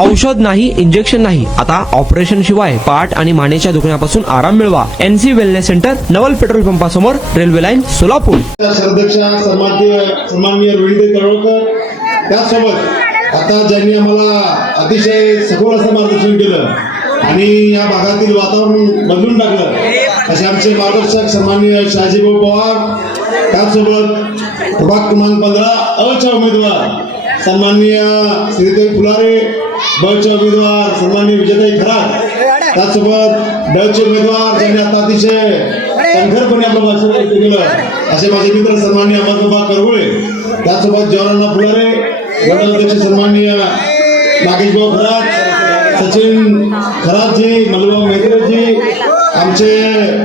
औषध नाही, इंजेक्शन नाही, आता ऑपरेशन शिवाय पाठ आणि मानेच्या दुखण्यापासून आराम मिळवा. NC वेलनेस सेंटर, नवल पेट्रोल पंपासमोर, रेल्वे लाईन, सोलापूर. शरदक्षा सन्माननीय रोहित तळवकर, त्यासोबत आता ज्यांनी आम्हाला अतिशय सखोल असं मार्गदर्शन केलं आणि या भागातील वातावरण बदलून टाकलं असे आमचे मार्गदर्शक सन्माननीय शहाजीभाऊ पवार, त्याचसोबत प्रभाग क्रमांक 15 अ च्या उमेदवार सन्माननीय श्रीताई फुलारे, ब चे उमेदवार सन्माननीय विजयताई खरात, त्याचसोबत ड चे उमेदवार ज्यांनी आता अतिशय कणखरपणे आपलं भाषण केलं असे माझे मित्र सन्माननीय अहमदबाबा करवळे, त्याचसोबत जवाहरलाल फुलारे, मंडळ अध्यक्ष सन्माननीय नागेशभाऊ खरात, सचिन खरातजी, मल्लूभाऊ मेहतेजी, आमचे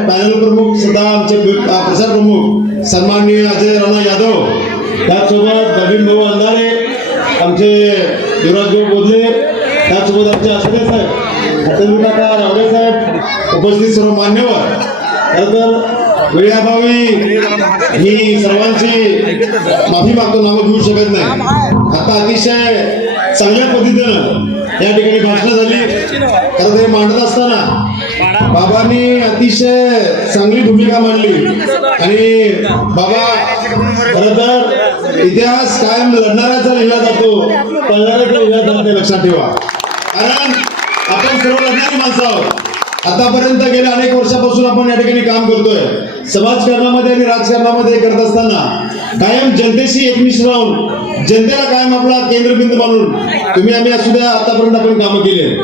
पॅनल प्रमुख सुद्धा आमचे प्रसार प्रमुख सन्माननीय अजय राणा यादव, त्याचसोबत नवीन भाऊ अंधारे, आमचे युवराजभाऊ बोधले, त्याचसोबत आमचे आसरे साहेब, अटल काका रावडे साहेब, उपस्थित सर्व मान्यवर. खरं तर वेळाभावी मी सर्वांची माफी मागतो, नावं घेऊ शकत नाही. आता अतिशय चांगल्या पद्धतीनं या ठिकाणी भाषणं झाली. खरं तर मांडत असताना बाबांनी अतिशय चांगली भूमिका मांडली आणि बाबा खरं तर इतिहास कायम लढणाऱ्याचा लिहिला जातो, पळणाऱ्याचा लिहिला जात नाही, लक्षात ठेवा. कारण आपण सर्व लढणारी माणसं आहोत. आतापर्यंत गेल्या अनेक वर्षापासून आपण या ठिकाणी काम करतोय. समाजकारणामध्ये आणि राजकारणामध्ये करत असताना कायम जनतेशी एकनिष्ठ राहून जनतेला कायम आपला केंद्रबिंदू मानून तुम्ही आम्ही असू द्या आतापर्यंत आपण कामं केली.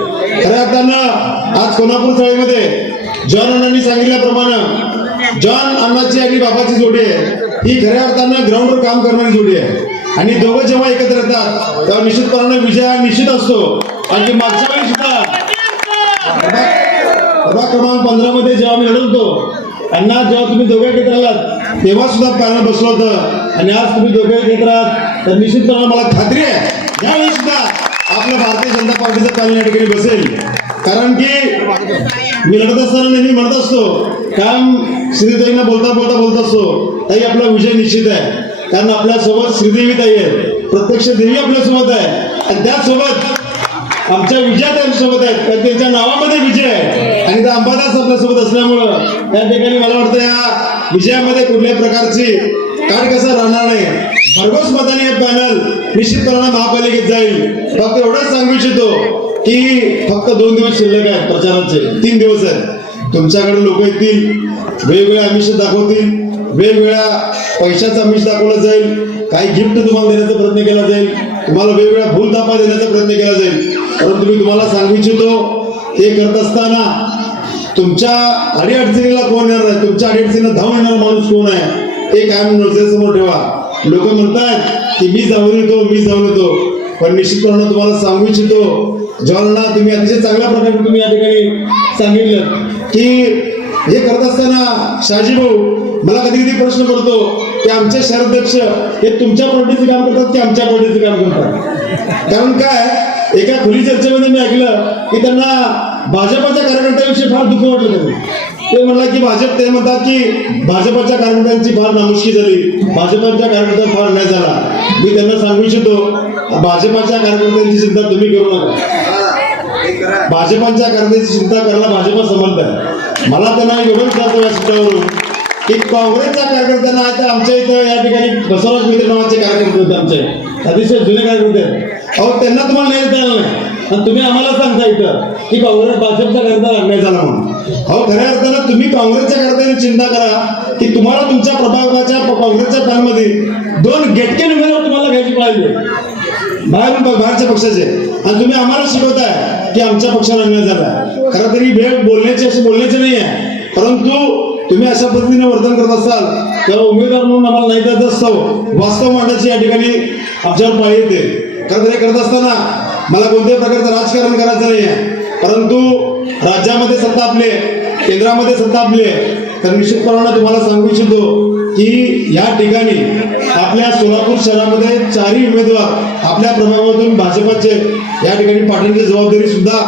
खऱ्या अर्थानं आज कोल्हापूर चाळीमध्ये जॉन अण्णांनी सांगितल्याप्रमाणे जॉन अण्णाची आणि बाबाची जोडी आहे, ही खऱ्या अर्थानं ग्राउंडवर काम करणारी जोडी आहे. आणि दोघं जेव्हा एकत्र येतात तेव्हा निश्चितपणाने विजय निश्चित असतो. आणि मागच्या वेळी सुद्धा प्रभाग क्रमांक 15 मध्ये जेव्हा आम्ही लढवतो अण्णा, जेव्हा तुम्ही दोघे एकत्र आलात तेव्हा सुद्धा पॅनल बसलं होतं आणि आज तुम्ही दोघे एकत्र आहात तर निश्चितपणे मला खात्री आहे यावेळी सुद्धा आपलं भारतीय जनता पार्टीचं पॅनल या ठिकाणी बसेल. कारण की मी लढत असताना नेहमी म्हणत असतो, काम श्रीदेवींना बोलत असतो, ताई आपला विजय निश्चित आहे. कारण आपल्यासोबत श्रीदेवी ताई आहे, प्रत्यक्ष देवी आपल्यासोबत आहे आणि त्याचसोबत आमच्या विजया त्यांच्यासोबत आहेत, त्यांच्या नावामध्ये विजय आहे आणि त्या अंबादास आपल्यासोबत असल्यामुळं त्या ठिकाणी मला वाटतं या विजयामध्ये कुठल्याही प्रकारची काटकसर राहणार नाही. भरघोस मताने हे पॅनल निश्चितपणे महापालिकेत जाईल. फक्त एवढंच सांगू इच्छितो की फक्त 2 दिवस शिल्लक आहेत प्रचाराचे, 3 दिवस आहेत. तुमच्याकडे लोक येतील, वेगवेगळे आमिष दाखवतील, वेगवेगळ्या पैशाचं आमिष दाखवलं जाईल, काही गिफ्ट तुम्हाला देण्याचा प्रयत्न केला जाईल, तुम्हाला वेगवेगळ्या भूलथापा देण्याचा प्रयत्न केला जाईल. परंतु मी तुम्हाला सांगू इच्छितो हे करत असताना तुमच्या अडीअडचणीला कोण येणार आहे, तुमच्या अडीअडचणीला धावून येणारा माणूस कोण आहे हे कायम नजरेसमोर ठेवा. लोक म्हणतात की मी जाऊन येतो, पण निश्चितपणे तुम्हाला सांगू इच्छितो जॉनना, तुम्ही अतिशय चांगल्या प्रकारे तुम्ही या ठिकाणी सांगितलं की हे करत असताना शहाजी भाऊ मला कधी कधी प्रश्न पडतो की आमचे शहराध्यक्ष हे तुमच्या पार्टीचं काम करतात की आमच्या पार्टीचं काम करतात. कारण काय एका खुली चर्चेमध्ये मी ऐकलं की त्यांना भाजपाच्या कार्यकर्त्यांविषयी फार दुःख वाटलं. ते म्हणला की ते म्हणतात की भाजपाच्या कार्यकर्त्यांची फार नामुष्की झाली, भाजपाच्या कार्यकर्त्यांचा फार अन्याय झाला. मी त्यांना सांगू इच्छितो भाजपाच्या कार्यकर्त्यांची चिंता तुम्ही करू नका. भाजपाच्या कार्यकर्त्यांची चिंता करायला भाजपा समर्थ आहे. मला त्यांना एवढं विचारतो या सूत्रावरून की काँग्रेसच्या कार्यकर्त्यांना आता आमच्या इथं या ठिकाणी बसवराज मित्र नावाचे कार्यकर्ते होते, आमचे अतिशय जुने कार्यकर्ते आहेत. अहो त्यांना तुम्हाला न्याय द्यायला नाही आणि तुम्ही आम्हाला सांगता इथं की काँग्रेस भाजपच्या कार्यकर्त्याला अन्याय झाला म्हणून. अहो खऱ्या अर्थानं तुम्ही काँग्रेसच्या कार्यकर्त्यांनी चिंता करा की तुम्हाला तुमच्या प्रभागाच्या काँग्रेसच्या पॅनमध्ये 2 गेटके उमेदवार तुम्हाला घ्यायची पाहिजे बाहेरच्या पक्षाचे आणि तुम्ही आम्हाला शिकवताय की आमच्या पक्षाला अन्याय झाला. खरं तरी भेट बोलण्याची अशी बोलण्याची नाही आहे, परंतु तुम्ही अशा पद्धतीने वर्तन करत असाल तेव्हा उमेदवार म्हणून आम्हाला नाही द्यायचं असतं, वास्तव मांडायची या ठिकाणी आमच्यावर पाळी येते. खरं तरी करत असताना मला कोणत्याही प्रकारचं राजकारण करायचं नाही आहे, परंतु राज्यामध्ये सत्ता आपली आहे, केंद्रामध्ये सत्ता आपली आहे. तर निश्चितपणाने तुम्हाला सांगू इच्छितो की या ठिकाणी आपल्या सोलापूर शहरामध्ये 4ही उमेदवार आपल्या प्रभागातून भाजपाचे या ठिकाणी पाठवण्याची जबाबदारी सुद्धा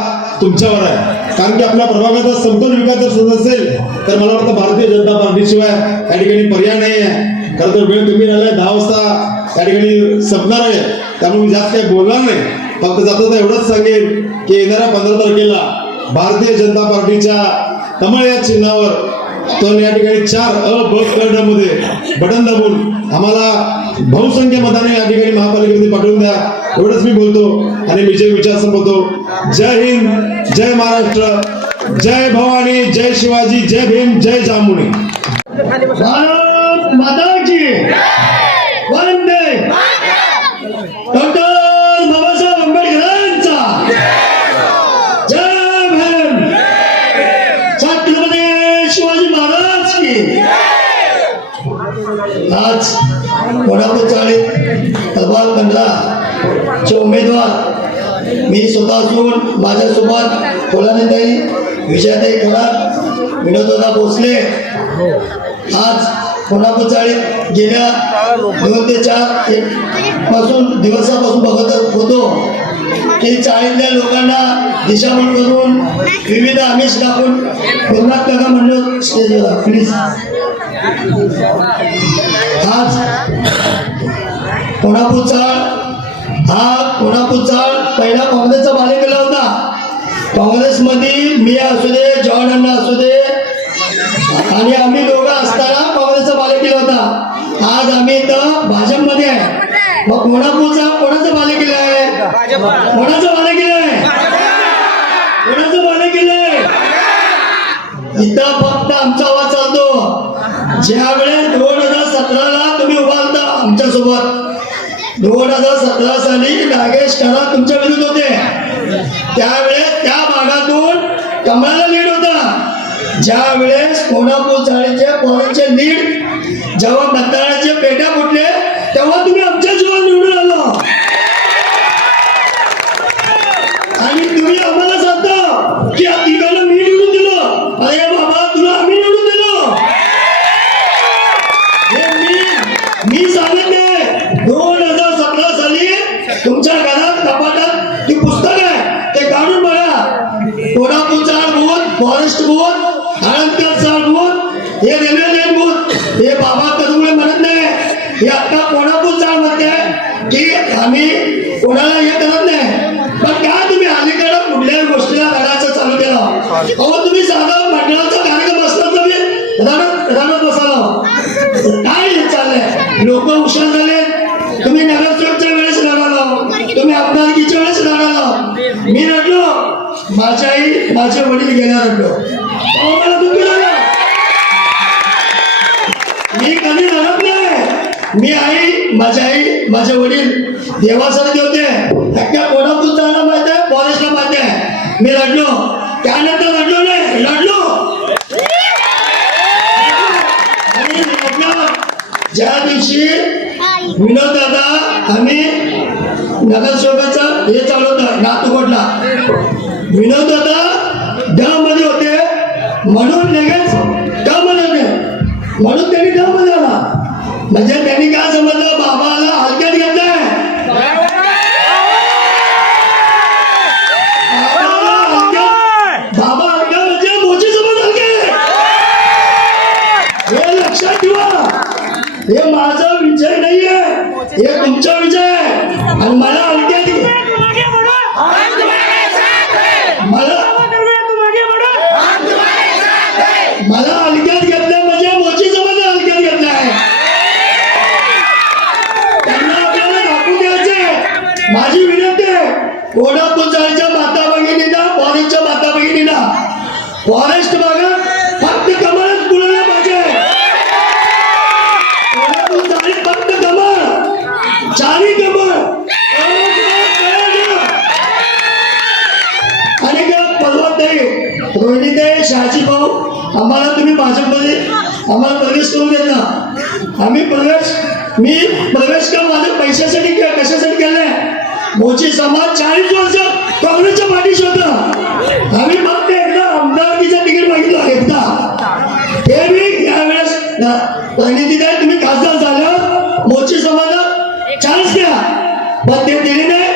तुमच्यावर आहे. कारण की आपल्या प्रभागाचा समतोल विकास जर होत असेल तर मला वाटतं भारतीय जनता पार्टीशिवाय या ठिकाणी पर्याय नाही आहे. खरं तर वेळ कमी राहिला, 10 वाजता या ठिकाणी संपणार आहे, त्यामुळे मी जास्त काही बोलणार नाही. फक्त जाता एवढंच सांगेन की येणाऱ्या 15 तारखेला भारतीय जनता पार्टीच्या कमळ या चिन्हावर तर या ठिकाणी 4 ब क ड मध्ये बटन दाबून आम्हाला बहुसंख्य मताने या ठिकाणी महापालिकेमध्ये पाठवून द्या एवढंच मी बोलतो आणि मी जे विचार संपवतो. जय हिंद, जय महाराष्ट्र, जय भवानी, जय शिवाजी, जय भीम, जय जांभुणी. भारत माता की वंदे डॉक्टर बाबासाहेब आंबेडकरांचा जय भीम. छत्रपती शिवाजी महाराज की. आज कोल्हापूर चाळीत तलवार मंडळाचे उमेदवार मी स्वतः असून माझ्यासोबत कोलानेताई, विजयाताई खरात, विनोददादा भोसले आज कोल्हापूर चाळीत गेल्या 2 ते 4 पासून दिवसापासून बघत होतो की चाळीतल्या लोकांना दिशाभूल करून विविध आमिष दाखवून गुरुनाथ काका म्हणलं स्टेजवर प्लीज. आज कोल्हापूर चाळ पहिला काँग्रेसचा बालेकिल्ला होता. काँग्रेसमध्ये मी असू दे, जॉन अण्णा असू दे आणि आम्ही दोघं असताना काँग्रेसचा बालेकिल्ला होता. आज आम्ही इथं भाजपमध्ये आहे. मग कोल्हापूरचा कोणाचा बालेकिल्ला आहे? कोणाचा बालेकिल्ला आहे? कोणाचा बालेकिल्ला आहे? इथं फक्त आमचा आवाज चालतो. ज्यावेळेस 2017ला तुम्ही उभा होता आमच्यासोबत, 2017 साली नागेश खरात तुमच्या विरुद्ध होते. त्यावेळेस त्या भागातून कमळाला लीड होता. ज्यावेळेस कोल्हापूर चाळीचे पोरांचे लीड जेव्हा मतदानाचे पेट्या फुटले तेव्हा तुम्ही आमच्या जीवन निवडून आलो आणि तुम्ही आम्हाला सांगता की तिघांना मी निवडून दिलं. अरे बाबा, तुला आम्ही निवडून दिलो. मी सांगत नाही. 2017 साली तुमच्या घरात कपाटात ती पुस्तक आहे ते काढून बघा. कोल्हापूरचा बूथ, फॉरेस्ट बूथ, आळंदचा बूथ, हे रेल्वे लाईन बूथ, हे बाबा कदमुळे म्हणत नाही. हे आता कोल्हापूर चाळ म्हणते की आम्ही कोणाला हे करत नाही. पण काय तुम्ही अलीकडे कुठल्याही गोष्टीला रडायचं चालू केलं? अहो तुम्ही साधा मंडळाचा कार्यक्रम असला तर रडत बसाला. काय हे चाललंय? लोक हुशार झाले. तुम्ही नगरसेवकच्या वेळेस रडाला, तुम्ही आमदारकीच्या वेळेस रडाला. मी रडलो, माझी आई, माझे वडील गेल्या रडलो. मला दुःख झालं. मी कधी रडत नाही. मी माझी आई, माझे वडील देवासारखे होते. अख्ख्या कोल्हापूर चाळला माहिती आहे, फॉरेस्टला माहिती आहे. मी रडलो, त्यानंतर रडलो नाही, लढलो. आणि रडलो ज्या दिवशी विनोद दादा आम्ही नगरसेवकाचा हे चालवतं नातूकोटला, विनोद दादा ड मध्ये होते म्हणून लगेच ड मध्ये होते म्हणून त्यांनी ड मध्ये आला. म्हणजे त्यांनी काय समजलं, बाबाला हलक्यात घेतलंय. बाबा हलका म्हणजे मोची समज हलके. हे लक्षात ठेवा. हे माझा विजय नाहीये, हे तुमचा विजय आहे. आणि मला हलक्यात मला हलक्यात घेतलंय म्हणजे मोची समज हलक्यात घेतलाय. त्यांना आपल्याला दाखवून द्यायचे. माझी विनंती आहे, कोल्हापूर चाळीच्या माता भगिनींना, फॉरेस्टच्या माता भगिनींना, फॉरेस्ट भागात फक्त कमळच फुलले पाहिजे. कोल्हापूर चाळीत फक्त कमळ, चारी कमळ. आणि पर्वताई, रोहिणीताई, शहाजी भाऊ, आम्हाला तुम्ही भाजपमध्ये आम्हाला प्रवेश करून देत ना. मी प्रवेश का माझ्या पैशासाठी कशासाठी केलाय? मोची समाज 40 वर्ष काँग्रेसच्या पाठीशी होता. आम्ही फक्त एकदा आमदारकीचं तिकीट मागितलं, एकदा. हे मी यावेळेस रणनीतीने तुम्ही खासदार झाल्यावर मोची समाजाला चान्स द्या, पण ते दिले नाही.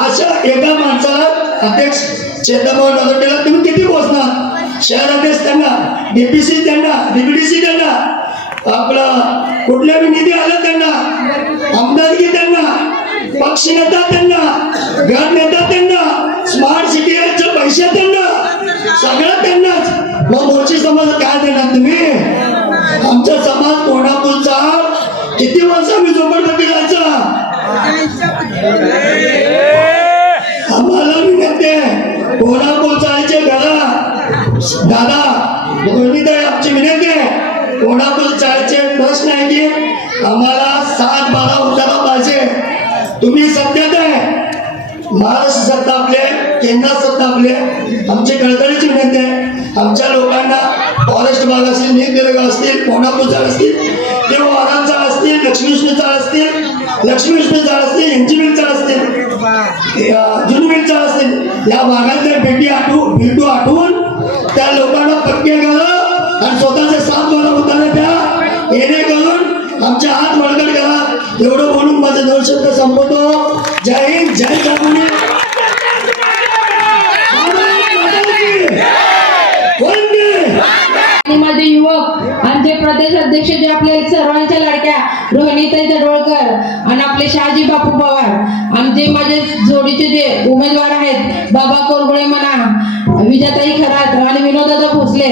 अशा एका माणसाला अध्यक्ष चेतामोहन नगरटेला तुम्ही किती पोहोचणार? शहराध्यक्ष त्यांना, डीपीसी त्यांना, डीपीडीसी त्यांना, आपला कुठल्या निधी आला त्यांना, आमदारकी त्यांना. पक्ष नेता त्यांना, घर नेता त्यांना, स्मार्ट सिटीचे पैसे त्यांना, सगळं त्यांनाच. मग मोची समाज काय देणार तुम्ही? आमचा समाज कोणापूरचा किती वर्ष आम्ही झोपडपट्टी राहायचा. आम्हाला विनंती आहे, कोणापूरचाचे दादा रोहिणीताई, आमची विनंती आहे, कोणापूरचाचे प्रश्न आहे की आम्हाला 7-12 उतारा पाहिजे. तुम्ही सत्तेत आहे, महाराष्ट्र सत्ता आपले, केंद्रात सत्ता आपले. आमची कळकळीची विनंती आहे, आमच्या लोकांना फॉरेस्ट भाग असतील, निरनिराग असतील, कोणापूर झाड असतील, ते वाघांचा झाड असतील, लक्ष्मी विष्णू झाड असतील, लक्ष्मी विष्णू झाड असतील, इंजिनियर झाड असतील, जुनी मिल झाड असतील, या भागातल्या भेटू आठवून त्या लोकांना पक्के करा आणि स्वतःचे 7-12 उतारे द्या, येणे करून आमच्या हात बळकट करा. एवढं बोलून माझे 2 शब्द संपवतो. जय हिंद, जय जगमुनी. आणि माझे युवक आमचे प्रदेश अध्यक्ष जे आपले सर्वांच्या लाडक्या रोहिणीताई दडवळकर आणि आपले शहाजी बापू पवार, आमचे माझे जोडीचे जे उमेदवार आहेत बाबा कोरगुळे म्हणा, विजयाताई खरात आणि विनोददादा भोसले.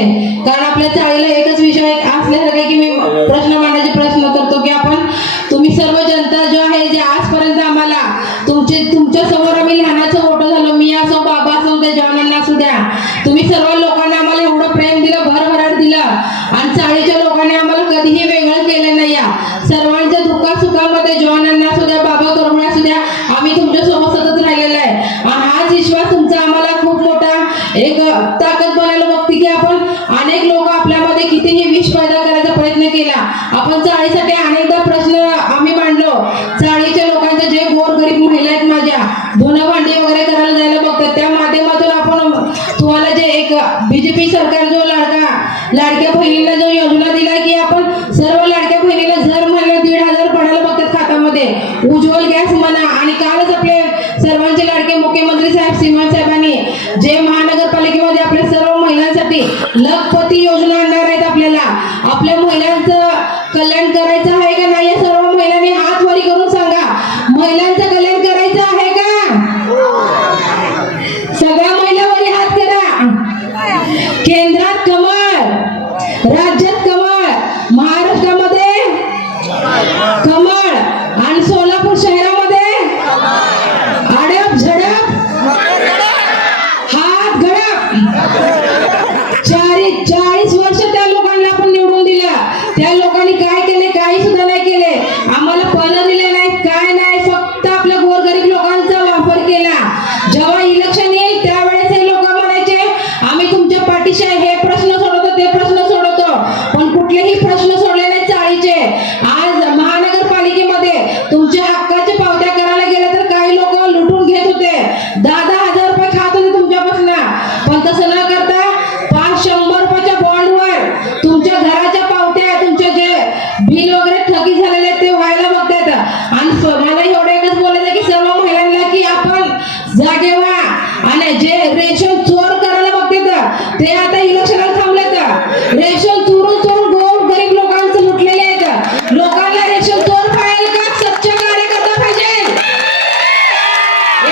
कारण आपल्या चाळीला एकच विषय असल्यासारखा की मी प्रश्न मांडायचे प्रश्न करतो की आपण तुम्ही सर्व जनता जो आहे जे आजपर्यंत आम्हाला तुमच्या समोर आम्ही लहानाचं मोठं झालो, मी असो बाबा असो त्या जवानांना असू द्या, तुम्ही सर्व लोकांनी आम्हाला एवढं प्रेम दिलं, भरभराट दिलं आणि चाळीच्या लोकांनी आम्हाला कधीही वेगळं केलं नाही. सर्वांच्या दुःखासुखामध्ये जवानांना असू द्या, बाबा कोरगुळे असू द्या, आम्ही तुमच्या सोबत सतत राहिलेला आहे. हाच विश्वास तुमचा आम्हाला खूप मोठा एक ताकद बनायला बघते की आपण अनेक लोक आपल्यामध्ये कितीही विष पैदा करायचा प्रयत्न केला. आपण चाळीसाठी अनेकदा प्रश्न आम्ही मांडलो. चाळीच्या लोकांचे जे गोरगरीब महिला आहेत माझ्या, धुणं भांडी वगैरे करायला जायला बघतात, त्या माध्यमातून आपण तुम्हाला जे एक बीजेपी सरकार जो लाडक्या बहिणीला जो योजना दिला की आपण सर्व लाडक्या बहिणीला दर महिन्याला 1,500 पडायला बघतात खात्यामध्ये, उज्ज्वल गॅस म्हणा. आणि कालच आपले सर्वांचे लाडके मुख्यमंत्री साहेब श्रीमान साहेबांनी जे महानगरपालिकेमध्ये आपल्या सर्व महिलांसाठी लखपती योजना आणणार आहेत. आपल्या महिलांचं कल्याण करायचं आहे का नाही? या सर्व महिलांनी हात वरी करून सांगा, महिलांचं कल्याण करायचं आहे का? सगळ्या महिला वरी हात करा. केंद्रात कमळ, राज्यात कमळ, महाराष्ट्रामध्ये कमळ आणि सोलापूर शहरामध्ये आडप झडप हात गडप. 40 वर्ष त्या लोकांना आपण निवडून दिलं, त्या लोकांनी काय केले? काही सुद्धा नाही केले. आम्हाला पद दिले नाहीत, काय नाही, फक्त आपल्या गोरगरीब लोकांचा वापर केला. जेव्हा इलेक्शन येईल त्यावेळेस हे लोक म्हणायचे आम्ही तुमच्या पाठीशी आहे, हे प्रश्न सोडवतो, ते प्रश्न सोडवतो, पण कुठलेही प्रश्न सोडले नाही चाळीचे. आज महानगरपालिकेमध्ये तुमच्या हक्काच्या पावत्या करायला गेल्या तर काही लोक लुटून घेत होते, 10,000 रुपये खात होते तुमच्यापासून. पण तसं न करता 500 रुपयाच्या बॉन्डवर तुमच्या घराच्या पावत्या, तुमचे जे बिल वगैरे थकीत झालेले ते व्हायला बघतात. आणि मला एवढं एकच बोलायचं की सर्व महिलांना की आपण जागे व्हा. आणि जे रेशन चोर करायला बघतात ते आता इलेक्शनला थांबलेत. रेशन चोरून गरीब लोकांचं लुटलेले आहेत. लोकांना रेशन चोर पाहिजे का सच्चे कार्यकर्ता पाहिजे?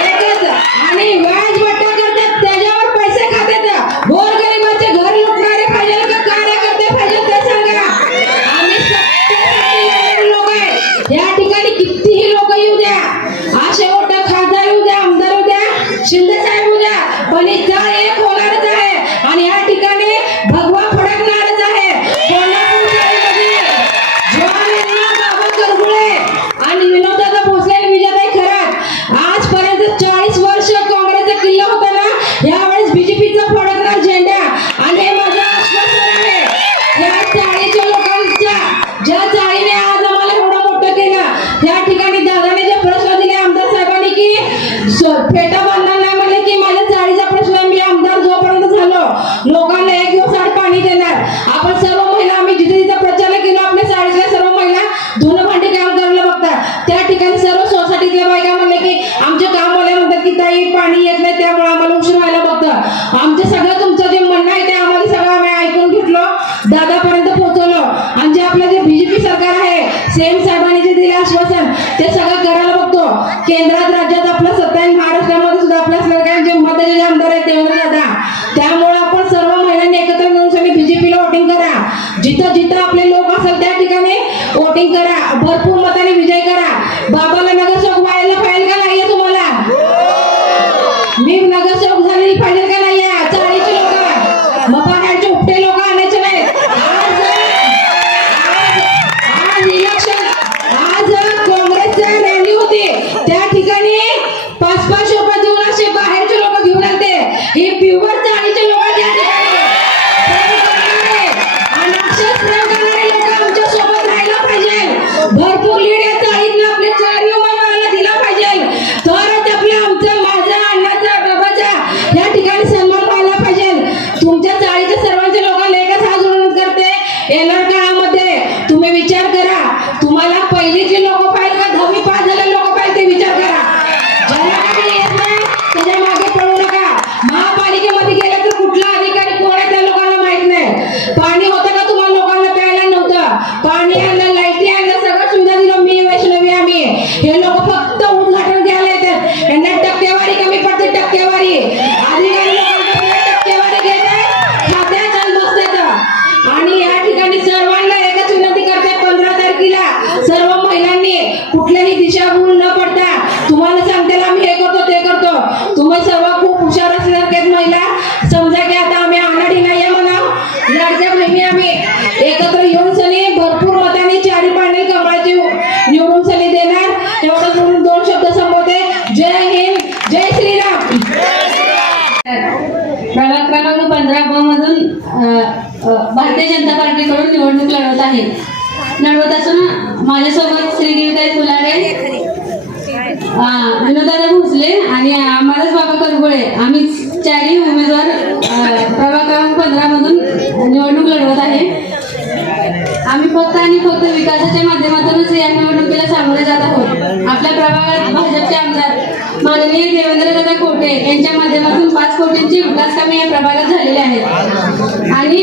एकच. आणि व्याज भट्टा करतात, त्याच्यावर पैसे खातात. गोरगरिबाचे घर लुटणारे पाहिजे का कार्यकर्ते पाहिजे ते सांगा. आम्ही सत्तेसाठी येणारे लोक आहे. या ठिकाणी कितीही लोक येऊ द्या, असे मोठा खासदार येऊ द्या, आमदार येऊ द्या, शिंदे साहेब येऊ द्या, पण इथं एक होणारच आहे आणि या ठिकाणी भगवा फडकणारच आहे. बाबा कोरगुळे आणि विनोददादा भोसले आणि विजयाताई खरात. आजपर्यंत 40 वर्ष काँग्रेसचा किल्ला होता ना, यावेळेस बीजेपीचा फडकणार झेंडा. आणि हे माझं आश्वासन आहे या चाळीच्या लोकांच्या, ज्या चाळीने आज आम्हाला एवढं मोठं केलं, त्या ठिकाणी दादाने जे प्रश्न दिले आमदार साहेबांनी की फेटा बांधणार नाही म्हणले की माझ्या चाळीचा प्रश्न मी आमदार जोपर्यंत झालो लोकांना 1 दिवस आड पाणी देणार. आपण सर्व महिला आम्ही जिथे जिथे प्रचार केलो, आपल्या चाळीतल्या सर्व महिला धुणं भांडी काम करायला बघतात. त्या ठिकाणी सर्व सोसायटीतल्या बायका म्हणले की आमचे कामवाले म्हणतात की ताई पाणी येत नाही त्यामुळे आम्हाला उशीर व्हायला बघतं. आमचे सगळं तुमचं जे म्हणणं आहे ते आम्हाला सगळं आम्ही ऐकून घेतलो, दादापर्यंत पोहोचवलो. आणि जे आपलं जे बीजेपी सरकार आहे, सेम साहेबांनी जे दिले आश्वासन ते सगळं करायला बघतो. केंद्रात राज्यात आपलं सत्ता आहे, महाराष्ट्रामध्ये सुद्धा आपल्या सरकार जे मताचे आमदार आहेत देवेंद्र दादा. त्यामुळे आपण सर्व महिलांनी एकत्र मिळून सगळी बीजेपीला वोटिंग करा. जिथं जिथं आपले लोक असेल त्या ठिकाणी वोटिंग करा. भरपूर मताने विजय करा. बाबाला नगरसेवक व्हायला पाहिजे का नाहीये तुम्हाला? मी नगरसेवक झालेली पाहिजे का नाहीये? चाळीचे लोक मग बाहेरचे उपटे लोक आणायचे नाहीत. आज इलेक्शन, आज काँग्रेसची रॅली होती, त्या ठिकाणी 5-5 रुपये देऊन असे बाहेरचे लोक घेऊन आलते. हे प्युअर चाळीचे लोक त्या ठिकाणी प्रेम करणारे आणि अक्षर प्रेम करणारे लोक आमच्या सोबत राहायला पाहिजे. भरपूर लीड या चाळीतनं आपल्या चारही उमेदवारांना दिला पाहिजे. तरच आपल्या आमचं, माझ्या, अण्णाचा, बाबाचा या ठिकाणी सन्मान व्हायला पाहिजे. तुमच्या चाळीच्या सर्वांच्या लोकांना एकच हात जोडून करते, येणार काळामध्ये तुम्ही विचार करा. तुम्हाला पहिलीचे लोक पाहिजे का 10वी पास झालेले लोक पाहिजे ते विचार करा. ज्यांना काही येत नाही त्याच्या मागे पडू नका. महापालिकेमध्ये गेले तर कुठला अधिकारी कोण आहे त्या लोकांना माहित नाही. पाणी होतं का तुम्हाला लोकांना प्यायला नव्हतं. पाणी आणलं, लाईटी आणलं, सगळं सुविधा दिलं. मी वैष्णवी आम्ही हे लोक फक्त उद्घाटन घ्यायला येतात. यांना टक्केवारी कमी पडते. टक्केवारी अधिकारी लोकांकडे टक्केवारी घेत आहेत, खात्यात आणि बसतात. आणि या ठिकाणी सर्वांना एकच विनंती करते, 15 तारखेला सर्व महिलांनी कुठल्याही दिशाभूल न पडता तुम्हाला सांगते आम्ही हे करतो ते करतो. तुम्ही सर्व खूप हुशार असल्यासारख्याच महिला समजा की आता आम्ही आघाडी नाहीये म्हणा, लाडक्या बहिणी आम्ही एकत्र येऊन सनी भरपूर मतांनी चारी पाणी कमळाची निवडून सनी देणार. एवढं बोलून 2 शब्द संबोधते. जय हिंद, जय श्रीराम. प्रभाग क्रमांक 15 मधून भारतीय जनता पार्टीकडून निवडणूक लढवत असून माझ्यासोबत श्री देवताई फुलारे, विनोदादा भोसले आणि आम्हालाच बाबा करगोळे, आम्ही 4ही उमेदवार प्रभाग क्रमांक 15 मधून निवडणूक लढवत आहे. आम्ही फक्त आणि फक्त विकासाच्या माध्यमातूनच या निवडणुकीला सामोरे जात आहोत. आपल्या प्रभागात भाजपचे आमदार माननीय देवेंद्रदादा कोटे यांच्या माध्यमातून 5 कोटींची विकास कामे या प्रभागात झालेली आहेत. आणि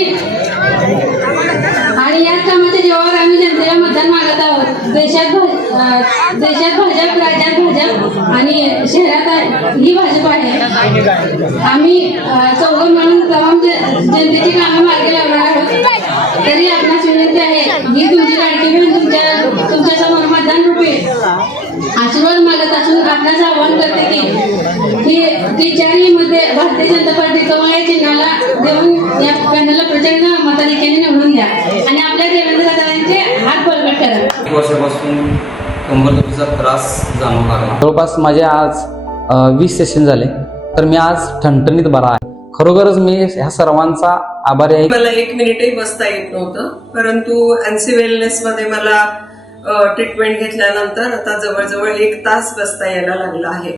याच कामाच्या जीवावर आम्ही जनतेला मतदान मागत आहोत. देशात भाजप, राज्यात भाजप आणि शहरात ही भाजप आहे. आम्ही चौघं म्हणून तमाम जनतेची कामे मार्गी लावणार आहोत. तरी आपणास विनंती आहे, ही तुमची लाडकी बहीण तुमच्या समोर मतदान रूपी आशीर्वाद मागत असून आपणास आवाहन करते की 4ही मध्ये भारतीय जनता पार्टी कमळ या चिन्हाला देऊन या पॅनलला प्रचंड मताधिक्याने निवडून द्या आणि आपल्या देवेंद्र दादांचे हात बळकट करा. 1 वर्षापासून कंबरदुखीचा त्रास जाणवू लागला. जवळपास माझे आज 20 सेशन झाले, तर मी आज ठणठणीत बरा आहे. खरोखरच मी ह्या सर्वांचा आभारी आहे. मला 1 मिनिटही बसता येत नव्हतं, परंतु एनसी वेलनेस मध्ये मला ट्रीटमेंट घेतल्यानंतर आता जवळजवळ 1 तास बसता यायला लागला आहे.